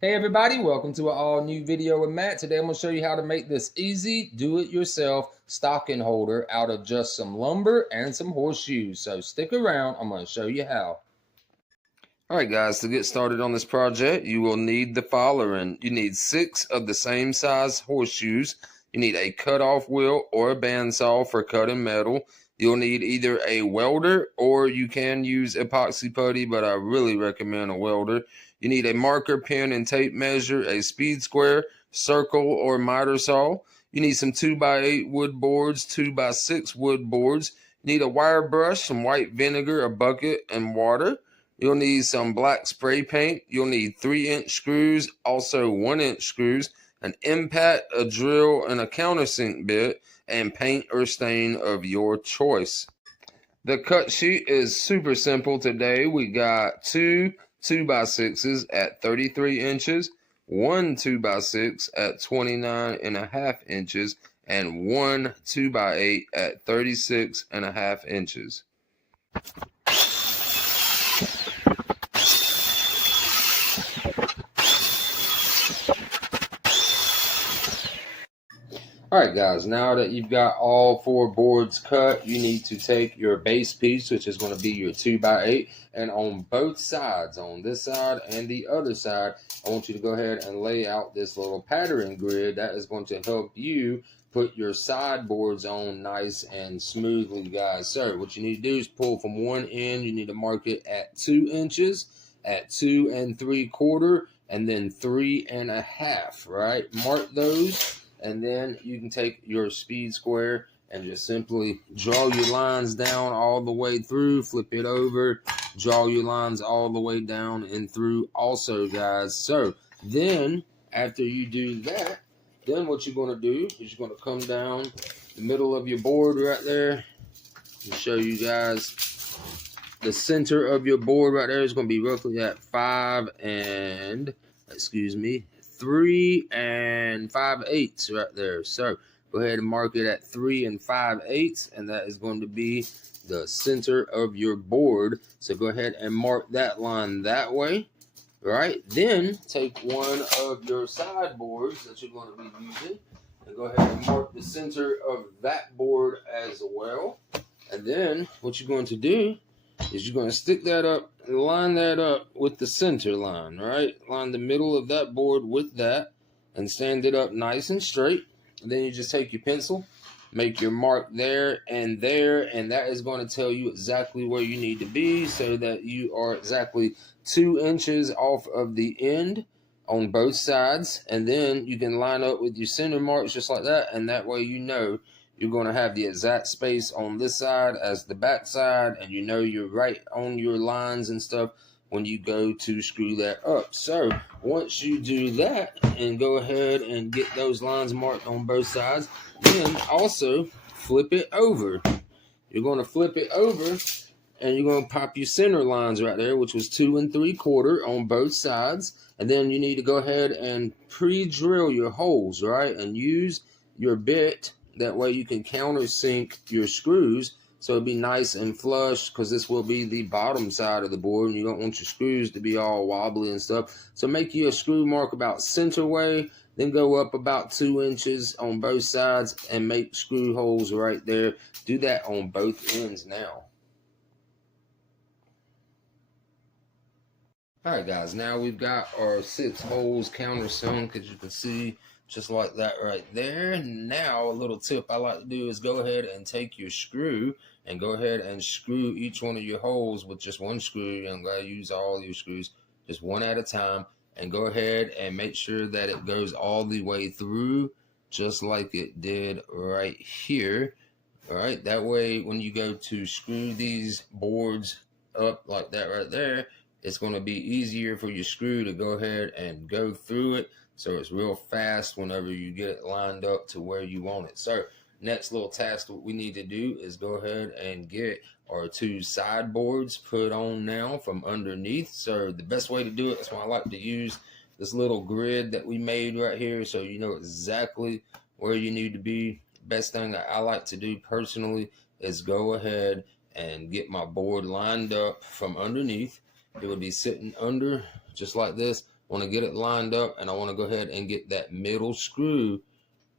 Hey everybody, welcome to an all new video with Matt. Today I'm going to show you how to make this easy do-it-yourself stocking holder out of just some lumber and some horseshoes. So stick around, I'm going to show you how. Alright guys, to get started on this project, you will need the following. You need 6 of the same size horseshoes. You need a cutoff wheel or a bandsaw for cutting metal. You'll need either a welder or you can use epoxy putty, but I really recommend a welder. You need a marker, pen, and tape measure, a speed square, circle, or miter saw. You need some 2x8 wood boards, 2x6 wood boards. You need a wire brush, some white vinegar, a bucket, and water. You'll need some black spray paint. You'll need 3-inch screws, also 1-inch screws, an impact, a drill, and a countersink bit, and paint or stain of your choice. The cut sheet is super simple today. We got 2 2x6s at 33 inches, 1 2x6 at 29.5 inches, and 1 2x8 at 36.5 inches. Alright guys, now that you've got all 4 boards cut, you need to take your base piece, which is going to be your 2x8, and on both sides, on this side and the other side, I want you to go ahead and lay out this little pattern grid that is going to help you put your side boards on nice and smoothly, guys. So what you need to do is pull from one end. You need to mark it at 2 inches, at 2 3/4, and then 3.5, right? Mark those. And then you can take your speed square and just simply draw your lines down all the way through, flip it over, draw your lines all the way down and through also, guys. So then after you do that, then what you're going to do is you're going to come down the middle of your board right there and show you guys the center of your board right there is going to be roughly at 3 5/8 right there. So go ahead and mark it at 3 5/8, and that is going to be the center of your board. So go ahead and mark that line that way. Right, then take one of your side boards that you're going to be using and go ahead and mark the center of that board as well. And then what you're going to do is you're going to stick that up and line that up with the center line, right? Line the middle of that board with that and stand it up nice and straight. And then you just take your pencil, make your mark there, and that is going to tell you exactly where you need to be so that you are exactly 2 inches off of the end on both sides. And then you can line up with your center marks just like that, and that way you know you're going to have the exact space on this side as the back side, and you know you're right on your lines and stuff when you go to screw that up. So once you do that and go ahead and get those lines marked on both sides, then also flip it over. You're going to flip it over and you're going to pop your center lines right there, which was 2 3/4 on both sides. And then you need to go ahead and pre-drill your holes, right? And use your bit. That way you can countersink your screws so it'll be nice and flush, because this will be the bottom side of the board and you don't want your screws to be all wobbly and stuff. So make you a screw mark about center way, then go up about 2 inches on both sides and make screw holes right there. Do that on both ends now. Alright guys, now we've got our 6 holes countersunk, as you can see, just like that right there. Now a little tip I like to do is go ahead and take your screw and go ahead and screw each one of your holes with just one screw. You don't gotta use all your screws, just one at a time, and go ahead and make sure that it goes all the way through just like it did right here. All right, that way when you go to screw these boards up like that right there, it's going to be easier for your screw to go ahead and go through it, so it's real fast whenever you get it lined up to where you want it. So next little task that we need to do is go ahead and get our 2 side boards put on now from underneath. So the best way to do it, that's why I like to use this little grid that we made right here, so you know exactly where you need to be. Best thing that I like to do personally is go ahead and get my board lined up from underneath. It would be sitting under just like this, want to get it lined up, and I want to go ahead and get that middle screw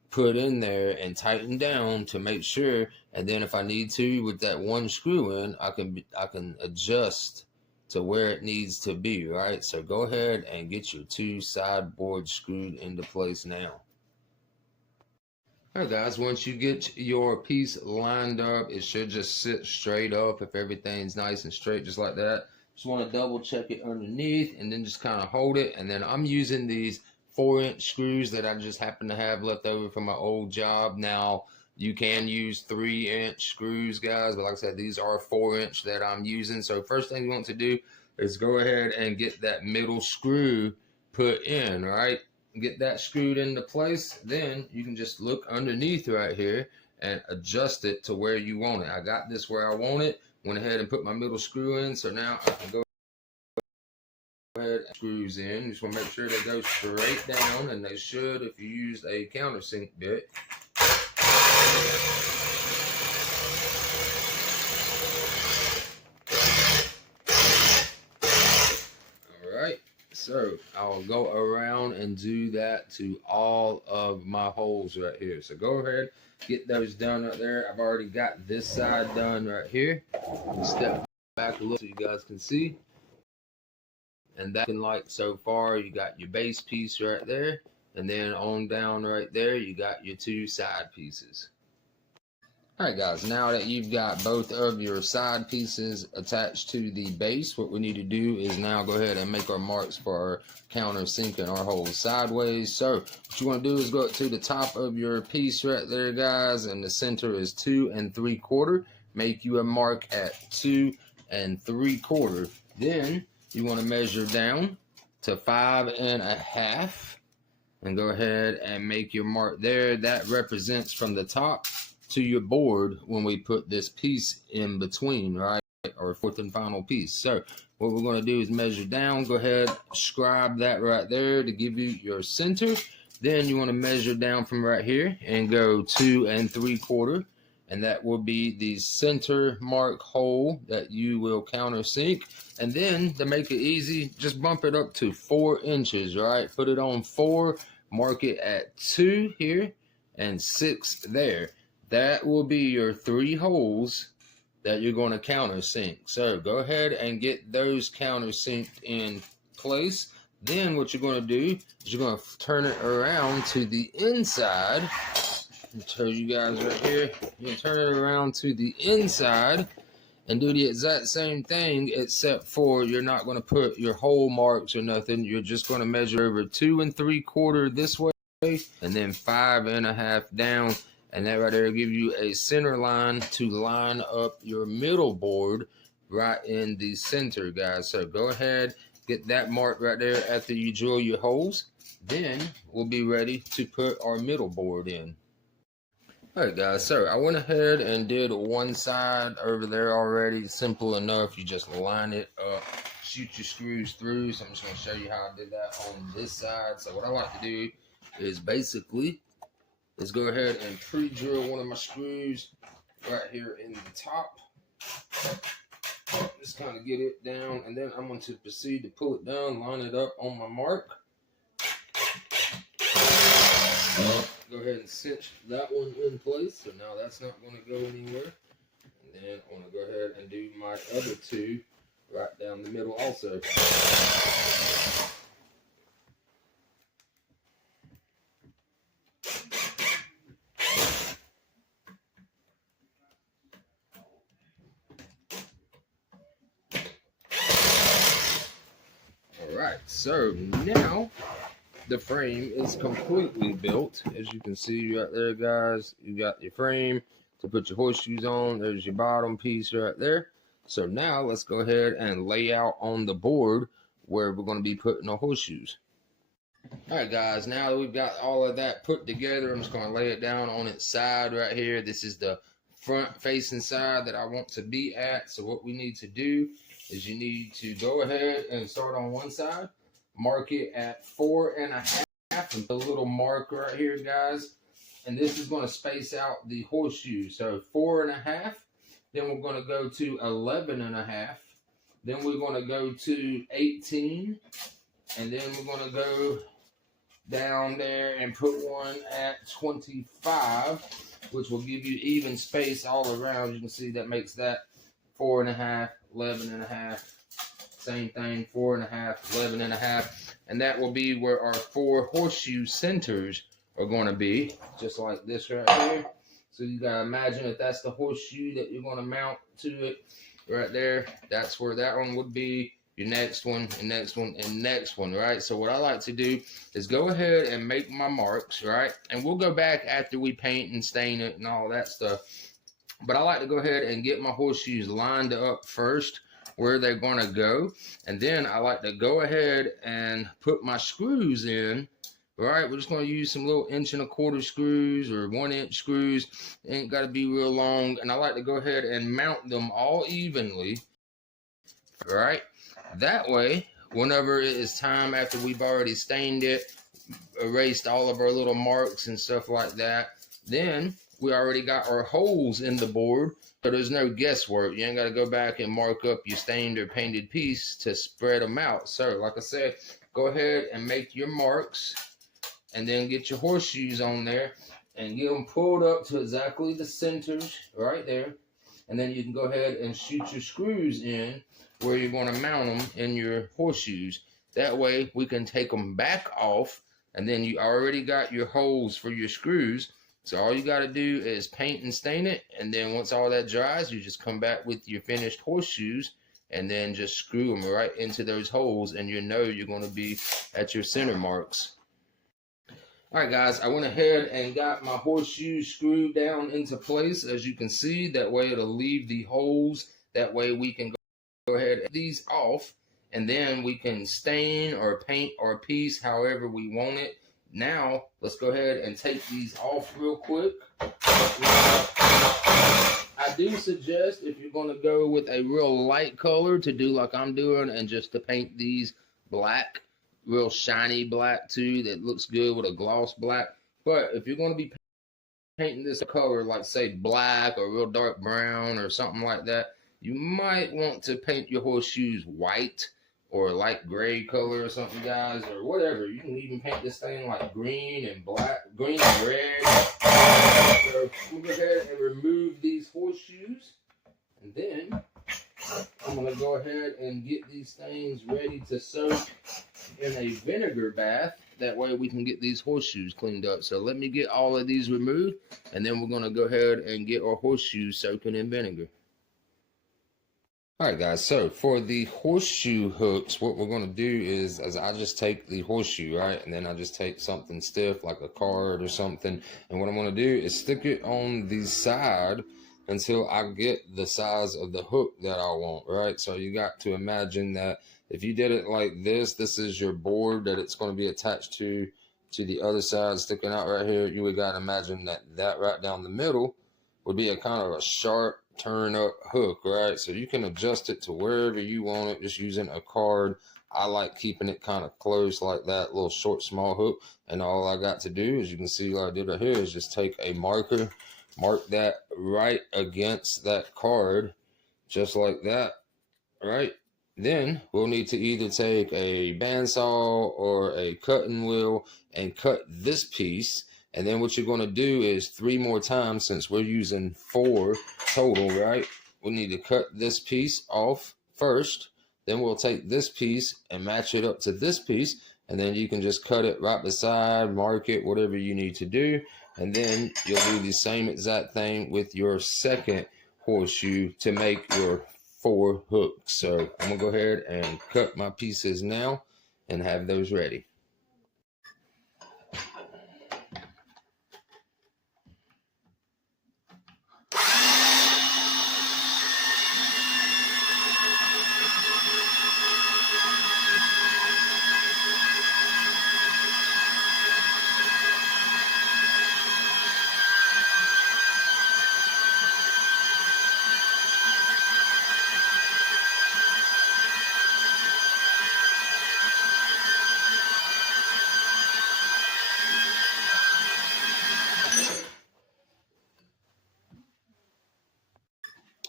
put in there and tighten down to make sure. And then if I need to, with that one screw in, I can adjust to where it needs to be, right? So go ahead and get your two side boards screwed into place now. All right, guys, once you get your piece lined up, it should just sit straight up if everything's nice and straight, just like that. Just want to double check it underneath and then just kind of hold it. And then I'm using these 4-inch screws that I just happen to have left over from my old job. Now, you can use 3-inch screws, guys, but like I said, these are 4-inch that I'm using. So first thing you want to do is go ahead and get that middle screw put in, right? Get that screwed into place. Then you can just look underneath right here and adjust it to where you want it. I got this where I want it. Went ahead and put my middle screw in. So now I can go ahead and screws in. Just want to make sure they go straight down, and they should if you used a countersink bit. So I'll go around and do that to all of my holes right here. So go ahead, get those done right there. I've already got this side done right here. Step back a little so you guys can see. And that can, like, so far, you got your base piece right there. And then on down right there, you got your two side pieces. All right, guys, now that you've got both of your side pieces attached to the base, what we need to do is now go ahead and make our marks for our countersinking our holes sideways. So what you want to do is go up to the top of your piece right there, guys, and the center is 2 3/4. Make you a mark at 2 3/4. Then you want to measure down to 5 1/2 and go ahead and make your mark there. That represents from the top to your board when we put this piece in between, right? Or fourth and final piece. So what we're going to do is measure down. Go ahead, scribe that right there to give you your center. Then you want to measure down from right here and go 2 3/4. And that will be the center mark hole that you will countersink. And then to make it easy, just bump it up to 4 inches, right? Put it on 4, mark it at 2 here and 6 there. That will be your 3 holes that you're going to countersink. So go ahead and get those countersinked in place. Then what you're going to do is you're going to turn it around to the inside. I'll show you guys right here. You can turn it around to the inside and do the exact same thing, except for you're not going to put your hole marks or nothing. You're just going to measure over 2 3/4 this way and then 5 1/2 down. And that right there will give you a center line to line up your middle board right in the center, guys. So go ahead, get that mark right there after you drill your holes. Then we'll be ready to put our middle board in. All right, guys, so I went ahead and did one side over there already. Simple enough. You just line it up, shoot your screws through. So I'm just going to show you how I did that on this side. So what I like to do is basically go ahead and pre-drill one of my screws right here in the top. Just kind of get it down, and then I'm going to proceed to pull it down, line it up on my mark. Go ahead and cinch that one in place, so now that's not going to go anywhere. And then I want to go ahead and do my other 2 right down the middle also. Alright, so now the frame is completely built. As you can see right there, guys, you got your frame to put your horseshoes on. There's your bottom piece right there. So now let's go ahead and lay out on the board where we're going to be putting our horseshoes. Alright, guys, now that we've got all of that put together, I'm just going to lay it down on its side right here. This is the front facing side that I want to be at. So what we need to do is you need to go ahead and start on one side, mark it at 4 1/2, a little mark right here, guys. And this is going to space out the horseshoe. So 4 1/2, then we're going to go to 11 1/2, then we're going to go to 18, And then we're going to go down there and put one at 25, which will give you even space all around. You can see that makes that 4.5, 11.5. Same thing, 4.5, 11.5. And that will be where our 4 horseshoe centers are going to be, just like this right here. So you got to imagine if that's the horseshoe that you're going to mount to it right there, that's where that one would be. Your next one, and next one, and next one, right? So what I like to do is go ahead and make my marks, right? And we'll go back after we paint and stain it and all that stuff. But I like to go ahead and get my horseshoes lined up first where they're going to go. And then I like to go ahead and put my screws in. All right, we're just going to use some little 1.25 inch screws or 1-inch screws. Ain't got to be real long. And I like to go ahead and mount them all evenly. All right, that way, whenever it is time after we've already stained it, erased all of our little marks and stuff like that, then we already got our holes in the board, so there's no guesswork. You ain't got to go back and mark up your stained or painted piece to spread them out. So like I said, go ahead and make your marks and then get your horseshoes on there and get them pulled up to exactly the centers right there. And then you can go ahead and shoot your screws in where you're going to mount them in your horseshoes. That way we can take them back off, and then you already got your holes for your screws. So all you got to do is paint and stain it, and then once all that dries, you just come back with your finished horseshoes and then just screw them right into those holes, and you know you're going to be at your center marks. All right, guys, I went ahead and got my horseshoes screwed down into place, as you can see. That way it'll leave the holes. That way we can go ahead and get these off, and then we can stain or paint our piece however we want it. Now, let's go ahead and take these off real quick. I do suggest, if you're going to go with a real light color, to do like I'm doing and just to paint these black, real shiny black too, that looks good with a gloss black. But if you're going to be painting this color, like say black or real dark brown or something like that, you might want to paint your horseshoes white or light gray color or something, guys, or whatever. You can even paint this thing like green and black, green and red. So we'll go ahead and remove these horseshoes, and then I'm going to go ahead and get these things ready to soak in a vinegar bath. That way we can get these horseshoes cleaned up. So let me get all of these removed, and then we're going to go ahead and get our horseshoes soaking in vinegar. All right, guys, so for the horseshoe hooks, what we're going to do is I just take the horseshoe, right, and then I just take something stiff like a card or something, and what I'm going to do is stick it on the side until I get the size of the hook that I want, right? So you got to imagine that if you did it like this is your board that it's going to be attached to the other side sticking out right here. You would got to imagine that right down the middle would be a kind of a sharp turn up hook, right? So you can adjust it to wherever you want it, just using a card. I like keeping it kind of close like that, little short, small hook. And all I got to do, as you can see what I did right here, is just take a marker, mark that right against that card, just like that, right? Then we'll need to either take a bandsaw or a cutting wheel and cut this piece. And then what you're going to do is 3 more times, since we're using 4 total, right? We need to cut this piece off first. Then we'll take this piece and match it up to this piece. And then you can just cut it right beside, mark it, whatever you need to do. And then you'll do the same exact thing with your second horseshoe to make your 4 hooks. So I'm going to go ahead and cut my pieces now and have those ready.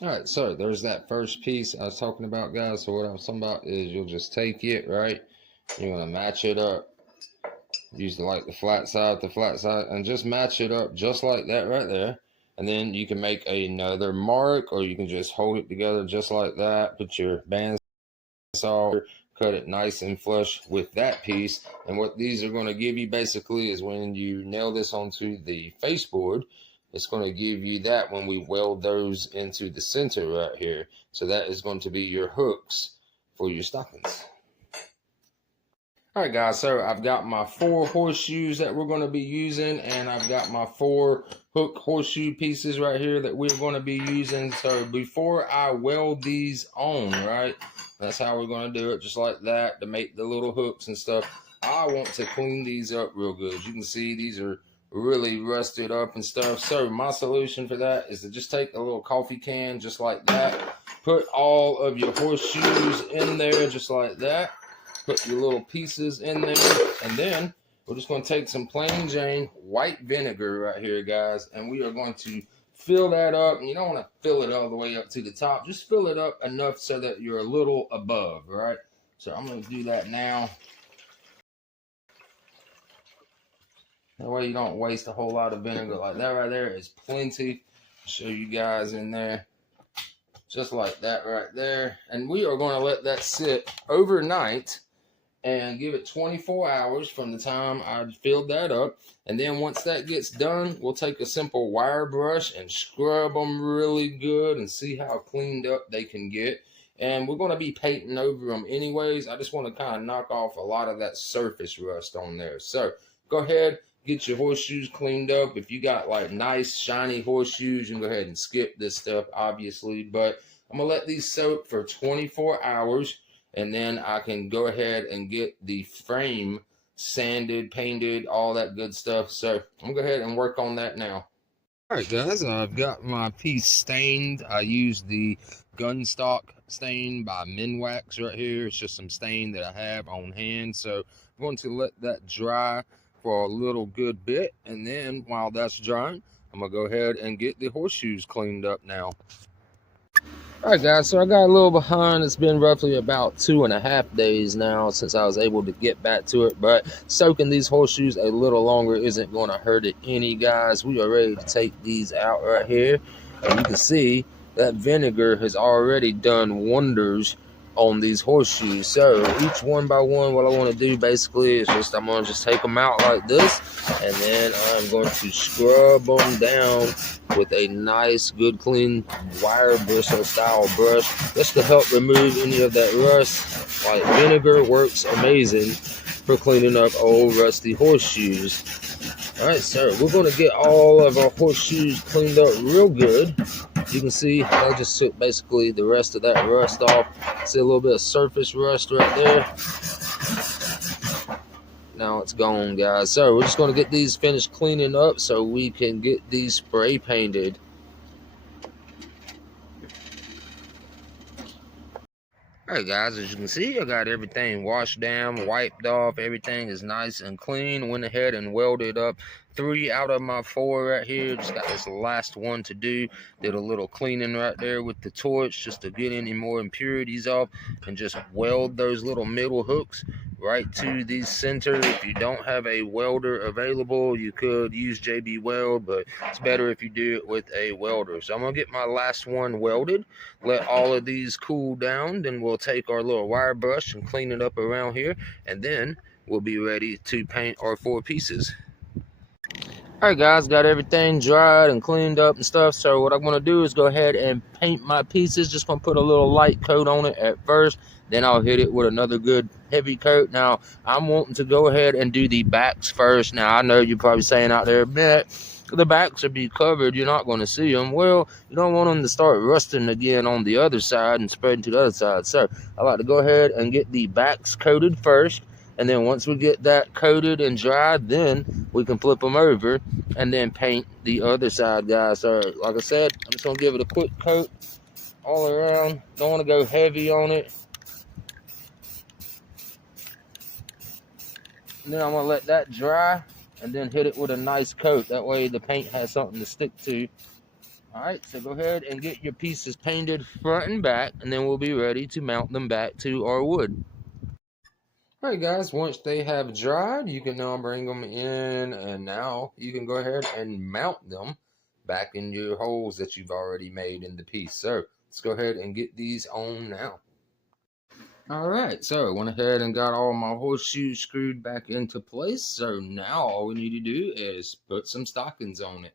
All right, so there's that first piece I was talking about, guys. So what I was talking about is you'll just take it, right? You want to match it up. Use like the flat side to flat side and just match it up just like that right there. And then you can make another mark, or you can just hold it together just like that. Put your band saw, cut it nice and flush with that piece. And what these are going to give you basically is when you nail this onto the faceboard, it's going to give you that when we weld those into the center right here. So that is going to be your hooks for your stockings. All right, guys, so I've got my 4 horseshoes that we're going to be using, and I've got my 4 hook horseshoe pieces right here that we're going to be using. So before I weld these on, right, that's how we're going to do it, just like that, to make the little hooks and stuff. I want to clean these up real good. As you can see, these are really rusted up and stuff. So my solution for that is to just take a little coffee can just like that, put all of your horseshoes in there just like that. Put your little pieces in there, and then we're just going to take some plain Jane white vinegar right here, guys, and we are going to fill that up. And you don't want to fill it all the way up to the top. Just fill it up enough so that you're a little above, right? So I'm going to do that now. That way you don't waste a whole lot of vinegar. Like that right there is plenty. I'll show you guys in there. Just like that right there. And we are going to let that sit overnight and give it 24 hours from the time I filled that up. And then once that gets done, we'll take a simple wire brush and scrub them really good and see how cleaned up they can get. And we're going to be painting over them anyways. I just want to kind of knock off a lot of that surface rust on there. So go ahead, get your horseshoes cleaned up. If you got like nice shiny horseshoes, you can go ahead and skip this stuff, obviously. But I'm going to let these soak for 24 hours. And then I can go ahead and get the frame sanded, painted, all that good stuff. So I'm going to go ahead and work on that now. All right, guys, I've got my piece stained. I used the gun stock stain by Minwax right here. It's just some stain that I have on hand. So I'm going to let that dry for a little good bit. And then while that's drying, I'm going to go ahead and get the horseshoes cleaned up now. All right, guys, so I got a little behind. It's been roughly about 2.5 days now since I was able to get back to it, but soaking these horseshoes a little longer isn't going to hurt it any, guys. We are ready to take these out right here, and you can see that vinegar has already done wonders on these horseshoes. So each one by one, what I want to do basically is I'm going to just take them out like this, and then I'm going to scrub them down with a nice, good, clean wire bristle style brush, just to help remove any of that rust. Like vinegar works amazing for cleaning up old rusty horseshoes. All right, so we're going to get all of our horseshoes cleaned up real good. You can see I just took basically the rest of that rust off. See a little bit of surface rust right there. Now it's gone, guys. So we're just going to get these finished cleaning up so we can get these spray painted. Alright, guys, as you can see, I got everything washed down, wiped off. Everything is nice and clean. Went ahead and welded up 3 out of my 4 right here. Just got this last one to do. Did a little cleaning right there with the torch just to get any more impurities off, and just weld those little middle hooks right to the center. If you don't have a welder available, you could use JB Weld, but it's better if you do it with a welder. So I'm gonna get my last one welded, let all of these cool down, then we'll take our little wire brush and clean it up around here, and then we'll be ready to paint our 4 pieces. Alright, guys, got everything dried and cleaned up and stuff. So what I'm going to do is go ahead and paint my pieces. Just going to put a little light coat on it at first. Then I'll hit it with another good heavy coat. Now, I'm wanting to go ahead and do the backs first. Now, I know you're probably saying out there, man, the backs will be covered. You're not going to see them. Well, you don't want them to start rusting again on the other side and spreading to the other side. So I like to go ahead and get the backs coated first. And then once we get that coated and dried, then we can flip them over and then paint the other side, guys. So like I said, I'm just going to give it a quick coat all around. Don't want to go heavy on it. And then I'm going to let that dry and then hit it with a nice coat. That way the paint has something to stick to. All right, so go ahead and get your pieces painted front and back, and then we'll be ready to mount them back to our wood. All right, guys, once they have dried, you can now bring them in, and now you can go ahead and mount them back in your holes that you've already made in the piece. So let's go ahead and get these on now. All right, so I went ahead and got all my horseshoes screwed back into place. So now all we need to do is put some stockings on it.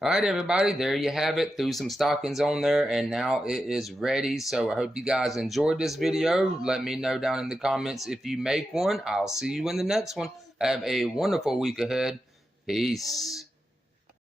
All right, everybody, there you have it. Threw some stockings on there, and now it is ready. So I hope you guys enjoyed this video. Let me know down in the comments if you make one. I'll see you in the next one. Have a wonderful week ahead. Peace.